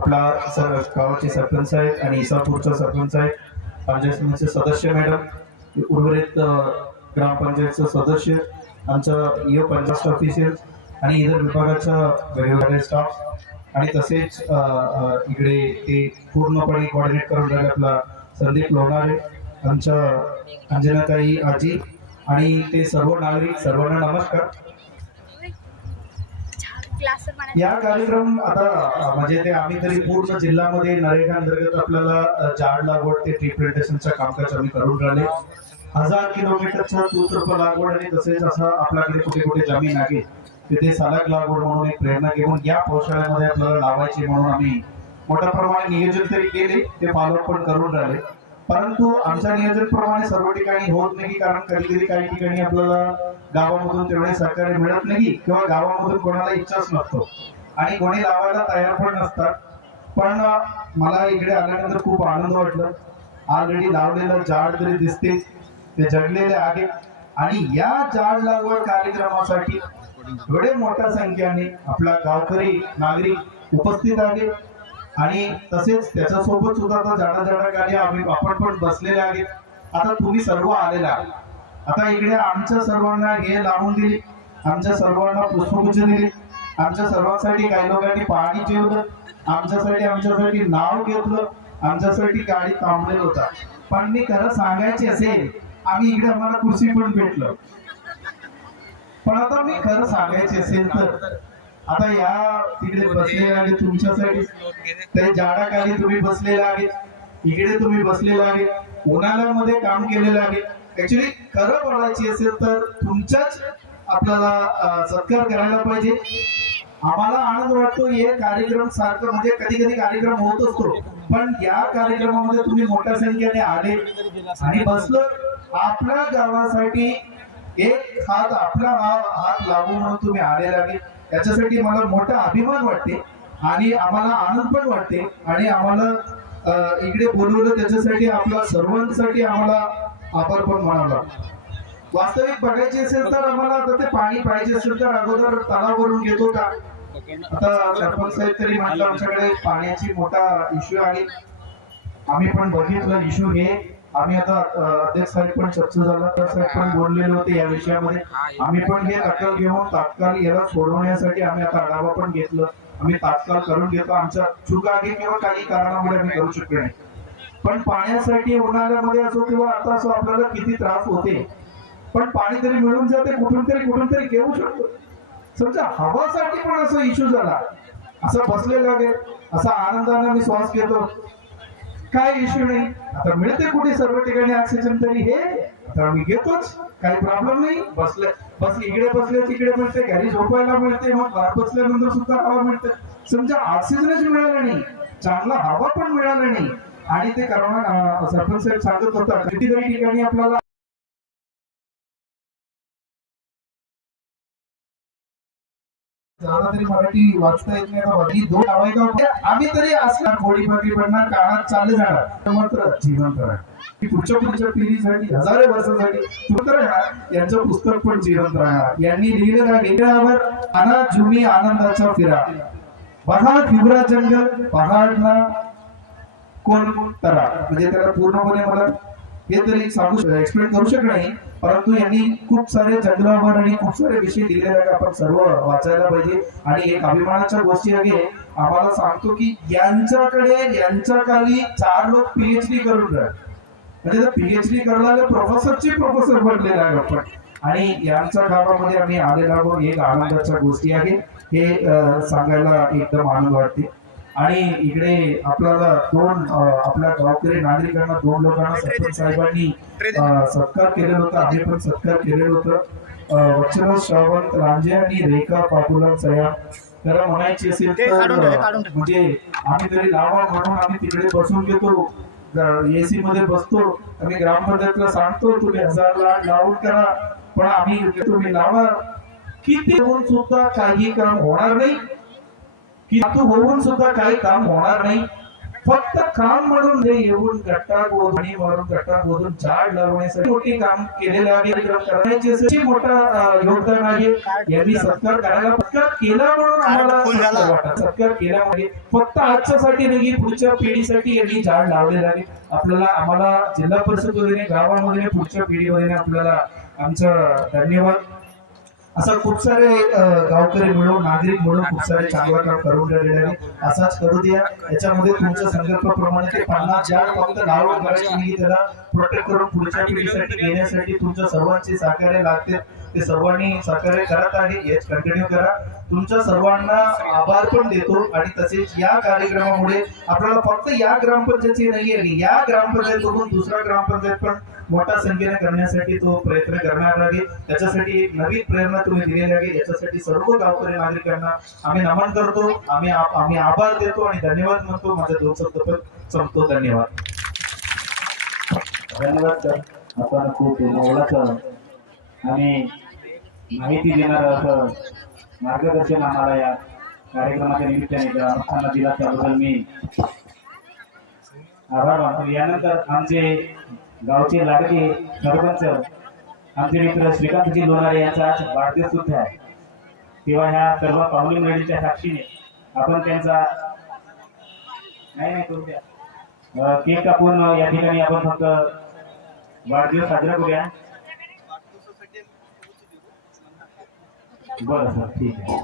आपला सर गावाचे सरपंच आहेत आणि इसापूरचा सरपंच आहे पंचायत समितीचे सदस्य मॅडम उर्वरित ग्रामपंचायतचं सदस्य आमचं यो पंचायत ऑफिशियल आणि इतर विभागाचा वेगवेगळे स्टाफ आणि तसेच इकडे ते पूर्णपणे कॉर्डिनेट करून राहिले आपला संदीप लोणारे आमच्या अंजनाताई आजी आणि ते सर्व नागरिक सर्वांना नमस्कार. या कार्यक्रम आता म्हणजे ते आम्ही तरी पूर्ण जिल्ह्यामध्ये नरेगा अंतर्गत आपल्याला झाड लागवड ते ट्री प्लांटेशनचा कामकाज आम्ही करून राहिले. हजार किलोमीटरचा तूत्रप लागवड आणि तसेच असा आपल्याकडे कुठे कुठे जमीन आहे तिथे सलग लागवड म्हणून एक प्रेरणा घेऊन या पावसाळ्यामध्ये आपल्याला लावायची म्हणून आम्ही मोठ्या प्रमाणात नियोजन तरी केले ते फॉलोअप पण करून राहिले. परंतु आमच्या नियोजनप्रमाणे सर्व ठिकाणी होत नाही कारण कधी कधी काही ठिकाणी आपल्याला गावामधून तेवढे सहकार्य मिळत नाही किंवा गावामधून कोणाला इच्छाच नसतो. आणि कोणी लावायला तयार पण नसतात. पण मला इकडे आल्यानंतर खूप आनंद वाटला. ऑलरेडी लावलेलं झाड तरी दिसते ते जगलेले आहे. आणि या झाड लागवड कार्यक्रमासाठी एवढे मोठ्या संख्येने आपला गावकरी नागरिक उपस्थित आहे आणि तसेच त्याच्यासोबत सुद्धा आता झाडा गाडी आम्ही आपण पण बसलेले आहेत. आता तुम्ही सर्व आलेला आता इकडे आमच्या सर्वांना हे लावून दिली. आमच्या सर्वांना पुष्पगुच्छ दिली. आमच्या सर्वांसाठी काही लोकांनी पाणी ठेवलं आमच्यासाठी आमच्यासाठी नाव घेतलं. आमच्यासाठी गाडी थांबलेलं होता. पण मी खरं सांगायची असेल आम्ही इकडे आम्हाला खुर्ची पण भेटलं. पण आता मी खरं सांगायची असेल तर आता या तिकडे बसलेले आहे तुमच्यासाठी. ते झाडाखाली तुम्ही बसलेले आहे इकडे तुम्ही बसलेले आहे उन्हाळ्यामध्ये काम केलेलं आहे. ऍक्च्युली खरं बोलायची असेल तर तुमच्याच आपल्याला सत्कार करायला पाहिजे. आम्हाला आनंद वाटतो हे कार्यक्रम सारखं म्हणजे कधी कधी कार्यक्रम होत असतो. पण या कार्यक्रमामध्ये तुम्ही मोठ्या संख्येने आले आणि बसलं. आपल्या गावासाठी एक हात आपला हा- हात लागू म्हणून तुम्ही आलेले आहे याच्यासाठी मला मोठा अभिमान वाटते आणि आम्हाला आनंद पण वाटते. आणि आम्हाला इकडे बोलवलं त्याच्यासाठी आपल्या सर्वांसाठी आम्हाला आभार पण म्हणावा वास्तविक बघायचे असेल तर आम्हाला आता ते पाणी पाहिजे असेल तर अगोदर तलाववरून घेतो का? आता सरपंच साहेब तरी म्हटलं आमच्याकडे पाण्याची मोठा इश्यू आहे. आम्ही पण बघितलं इश्यू हे आम्ही आता अध्यक्ष साहेब पण चर्चा झाला तर साहेब पण बोललेले होते या विषयामध्ये. आम्ही पण हे दखल घेऊन तात्काळ याला सोडवण्यासाठी आम्ही आता आढावा पण घेतलं. आम्ही तात्काळ करून घेतो. आमच्या चुका आहे किंवा काही कारणामुळे आम्ही करू शकलो नाही. पण पाण्यासाठी उन्हाळ्यामध्ये असो किंवा आता असो आपल्याला किती त्रास होते. पण पाणी तरी मिळून जाते कुठून तरी कुठून तरी घेऊ शकतो. समजा हवासाठी पण असं इश्यू झाला. असं बसलेलं आहे. असा आनंदाने मी श्वास घेतो. काय इश्यू नाही. आता मिळते कुठे सर्व ठिकाणी ऑक्सिजन तरी हे. आता आम्ही घेतोच. काही प्रॉब्लेम नाही. बसले बस इकडे बसले तिकडे मिळते घरी झोपायला मिळते मग घरात बसल्यानंतर सुद्धा हवा मिळते. समजा ऑक्सिजनच मिळाला नाही. चांगला हवा पण मिळाला नाही. आणि ते करोना सरपंच साहेब सांगत होता कितीतरी ठिकाणी आपल्याला जाणार तरी मराठी वाचता येत नाही. बाबा. ही दोन नाव का आम्ही तरी असणार. थोडी पाठी पडणार काळात चालले जाणार. मात्र जीवन करा. की पुढच्या पुढच्या पिढीसाठी हजारो वर्षासाठी पुत्र राहणार यांचं पुस्तक पण जिवंत राहणार यांनी लिहिलेलं आहे लिहिल्यावर अना जुमी आनंदाचा फिरा. बघा फिवरा जंगल पहाड ना कोण तरा. म्हणजे त्याला पूर्णपणे मला हे तरी सांगू एक्सप्लेन करू शकत नाही परंतु यांनी खूप सारे जंगलावर आणि खूप सारे विषय दिलेले आहेत आपण सर्व वाचायला पाहिजे. आणि एक अभिमानाच्या गोष्टी आहे आम्हाला सांगतो की यांच्याकडे यांच्या खाली चार लोक पीएचडी करून राहिले. म्हणजे पीएचडी करणारे प्रोफेसरचे प्रोफेसर बनलेले आहे आपण. आणि यांच्या गावामध्ये आम्ही आलेला आहोत एक आनंदाच्या गोष्टी आहे. हे सांगायला एकदम आनंद वाटते. आणि इकडे आपल्याला दोन आपल्या गावकरी नागरिकांना दोन लोकांना सरपंच साहेबांनी सत्कार केलेला होता आम्ही पण सत्कार केलेलं होतं. वत्सराज सावंत रांजे आणि रेखा पापुलाल सया त्याला म्हणायची असेल तर. म्हणजे आम्ही तरी लावा म्हणून आम्ही तिकडे बसून घेतो. एसी मध्ये बसतो. आम्ही ग्रामपंचायतला सांगतो तुम्ही हजार लाख लावून करा. पण आम्ही तुम्ही लावा. किती होऊन सुद्धा काही काम होणार नाही. की तू होऊन सुद्धा काही काम होणार नाही. फक्त काम म्हणून नाही येऊन गट्टा आणि मारून गट्टा बोलून झाड लावण्यासाठी मोठी काम केलेलं आहे. करण्याचे मोठा योगदान आहे यांनी सत्कार करायला सत्कार केला म्हणून आम्हाला वाटत सत्कार केल्यामुळे फक्त आजच्यासाठी नाही पुढच्या पिढीसाठी यांनी झाड लावलेलं आहे. आपल्याला आम्हाला जिल्हा परिषद वतीने गावामध्ये पुढच्या पिढीमध्ये आपल्याला आमचं धन्यवाद. असं खूप सारे गावकरी मिळून नागरिक मिळून खूप सारे चांगलं काम करून राहिलेले आहे असाच करू द्या. याच्यामध्ये तुमच्या संकल्पाप्रमाणे ते पन्नास ज्या फक्त लावून करायची त्याला प्रोटेक्ट करून पुढच्या पिढीसाठी घेण्यासाठी तुमच्या सर्वांचे सहकार्य लागते. ते सर्वांनी सहकार्य करत आहे हेच कंटिन्यू करा. तुमच्या सर्वांना आभार पण देतो आणि तसेच या कार्यक्रमामुळे आपल्याला फक्त या ग्रामपंचायती नाही आहे या ग्रामपंचायत बघून दुसरा ग्रामपंचायत पण मोठ्या संख्येने करण्यासाठी तो प्रयत्न करणार लागेल त्याच्यासाठी एक नवीन प्रेरणा तुम्ही दिलेली आहे. याच्यासाठी सर्व गावकरी नागरिकांना आम्ही नमन करतो. आम्ही आम्ही आभार देतो आणि धन्यवाद म्हणतो. माझा दोन शब्द पण संपतो. धन्यवाद. धन्यवाद सर. आपण खूप मोलाचं आणि माहिती देणार असं मार्गदर्शन आम्हाला या कार्यक्रमाच्या निमित्ताने त्या दिला त्याबद्दल मी आभार मानतो. यानंतर आमचे गावचे लाडके सरपंच आमचे मित्र श्रीकांतजी लोणारे यांचा आज वाढदिवस सुद्धा आहे. तेव्हा ह्या सर्व पाहुणे मंडळीच्या साक्षीने आपण त्यांचा नाही नाही करू द्या. केक कापून या ठिकाणी आपण फक्त वाढदिवस साजरा करूया. बरं सर ठीक आहे